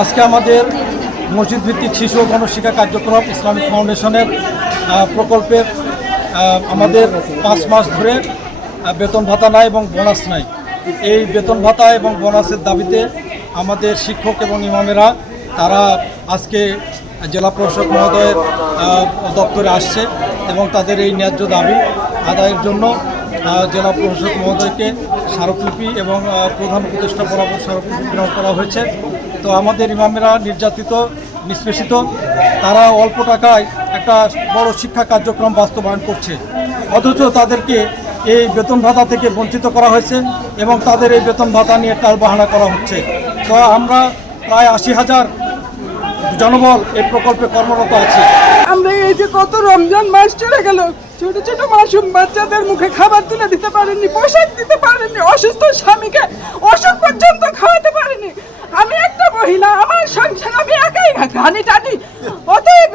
আজকে আমাদের মসজিদ ভিত্তিক শিশু ও গণশিক্ষা কার্যক্রম ইসলামিক ফাউন্ডেশনের প্রকল্পের আমাদের পাঁচ মাস ধরে বেতন ভাতা নাই এবং বোনাস নাই। এই বেতন ভাতা এবং বোনাসের দাবিতে আমাদের শিক্ষক এবং ইমামেরা, তারা আজকে জেলা প্রশাসক মহোদয়ের দপ্তরে আসছে এবং তাদের এই ন্যায্য দাবি আদায়ের জন্য জেলা প্রশাসক মহোদয়কে স্মারকলিপি এবং প্রধান উপদেষ্টা বরাবর স্মারকলিপি গ্রহণ করা হয়েছে। তো আমাদের ইমামেরা নির্যাতিত, নিষ্পেষিত, তারা অল্প টাকায় একটা বড় শিক্ষা কার্যক্রম বাস্তবায়ন করছে। অথচ তাদেরকে এই বেতন ভাতা থেকে বঞ্চিত করা হয়েছে এবং তাদের এই বেতন ভাতা নিয়ে টালবাহানা করা হচ্ছে। তো আমরা প্রায় আশি হাজার জনবল এই প্রকল্পে কর্মরত আছে। আমরা এই যে কত রমজান মাস চলে গেল ছোট ছোট মাসুম বাচ্চাদের মুখে খাবার তুলে দিতে পারেননি, পোশাক দিতে পারেননি, অসুস্থ স্বামীকে ওষুধ পর্যন্ত খাওয়াতে পারেনি আমি একটা মহিলা, আমার সংসার আমি একাই ঘানি টানি। অতএব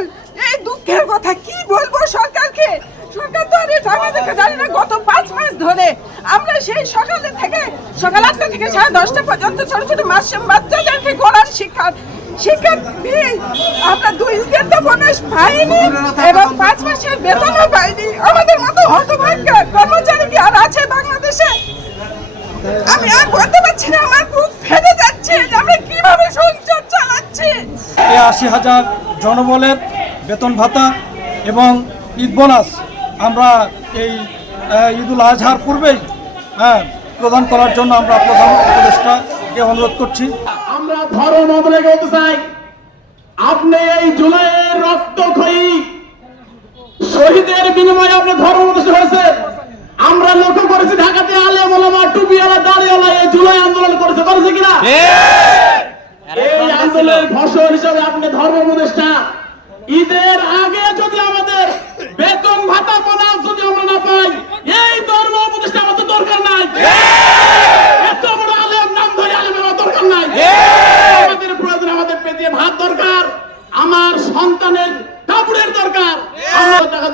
এই দুঃখের কথা কি বলব সরকারকে? সরকার তো আর আমাদেরকে জানি না, গত পাঁচ মাস ধরে আমরা সেই সকালে থেকে, সকাল আটটা থেকে সাড়ে দশটা পর্যন্ত ছোট ছোট মাসুম বাচ্চাদেরকে কোরআন শিক্ষা শিক্ষা দিয়ে আমরা দুই তো বোনাস পাইনি এবং পাঁচ মাসের বেতনও পাইনি। আমাদের মতো হতভাগ্য কর্মচারী কি আর আছে বাংলাদেশে? আমি আর বলতে পারছি না, আমার বুক ফেটে যাচ্ছে। আমরা কীভাবে সংসার চালাচ্ছি? এই আশি হাজার জনবলের বেতন ভাতা এবং ঈদ বোনাস আমরা এই ঈদুল আজহার পূর্বেই হ্যাঁ প্রদান করার জন্য আমরা প্রধান উপদেষ্টাকে অনুরোধ করছি। আমরা ধর্ম বলে বলতে চাই। আপনি এই জুলাইয়ের রক্তক্ষয়ী শহীদের বিনিময়ে আপনি ধর্ম হয়েছে আমরা লক্ষ্য করেছি ঢাকাতে আলে মোলামা টুপিওয়ালা দাঁড়িওয়ালা এই জুলাই আন্দোলন করেছে। করেছে কিনা? এই আন্দোলনের ফসল হিসাবে আপনি ধর্ম উপদেষ্টা। ঈদের আগে যদি আমাদের বেতন ভাতা বোনাস যদি আমরা না পাই এই ধর্ম উপদেষ্টা আমাদের দরকার নাই এত বড় আলেম নাম ধরে আলেম আমার দরকার নাই আমাদের প্রয়োজন আমাদের পেটে ভাত দরকার আমার সন্তানের কাপড়ের দরকার আমরা টাকা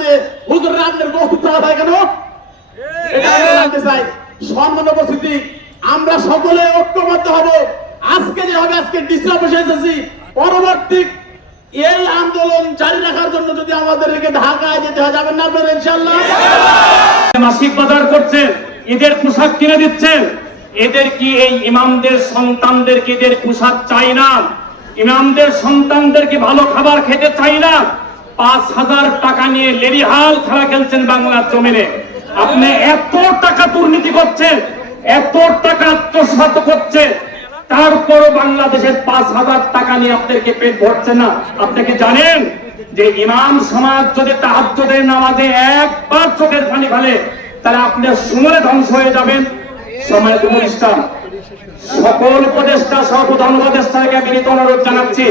চাওয়া থাকে কেন? এটা জানতে চাই। সম্মান উপস্থিতি আমরা সকলে ঐক্যবদ্ধ হব। আজকে যে হবে আজকে ডিসি অফিসে এসেছি পরবর্তী এই আন্দোলন জারি রাখার জন্য যদি আমাদেরকে ঢাকায় যেতে হয় যাবেন না আপনারা ইনশাল্লাহ মাসিক বাজার করছেন এদের পোশাক কিনে দিচ্ছেন এদের কি এই ইমামদের সন্তানদেরকে এদের পোশাক চাই না? ইমামদের সন্তানদেরকে ভালো খাবার খেতে চাই না? পাঁচ হাজার টাকা নিয়ে লেরিহাল খেলা খেলছেন বাংলার জমিনে। আপনি এত টাকা দুর্নীতি করছেন, এত টাকা আত্মসাত করছেন, তারপরও বাংলাদেশের পাঁচ হাজার টাকা নিয়ে আপনাদেরকে পেট ভরছে না। আপনি কি জানেন যে ইমাম সমাজ যদি তাহাজ্জুদের নামাজে একবার চোখের পানি ফেলে, তাহলে আপনি সুমরে ধ্বংস হয়ে যাবেন। সময় প্রতিষ্ঠান সকল উপদেষ্টা সহ প্রধান উপদেষ্টাকে বিনীত অনুরোধ জানাচ্ছি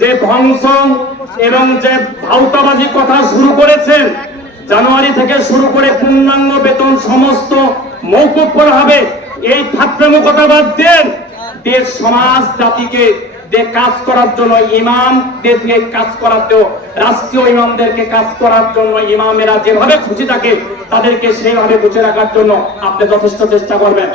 যে ধ্বংস এবং যে ভাউতাবাজি কথা শুরু করেছেন জানুয়ারি থেকে শুরু করে পূর্ণাঙ্গ বেতন সমস্ত মৌকুব করা হবে। এই কথা বাদ দেন দেশ সমাজ জাতিকে কাজ করার জন্য ইমামদেরকে কাজ করাতেও রাষ্ট্রীয় ইমামদেরকে কাজ করার জন্য ইমামেরা যেভাবে খুশি থাকে, তাদেরকে সেইভাবে বুঝে রাখার জন্য আপনি যথেষ্ট চেষ্টা করবেন।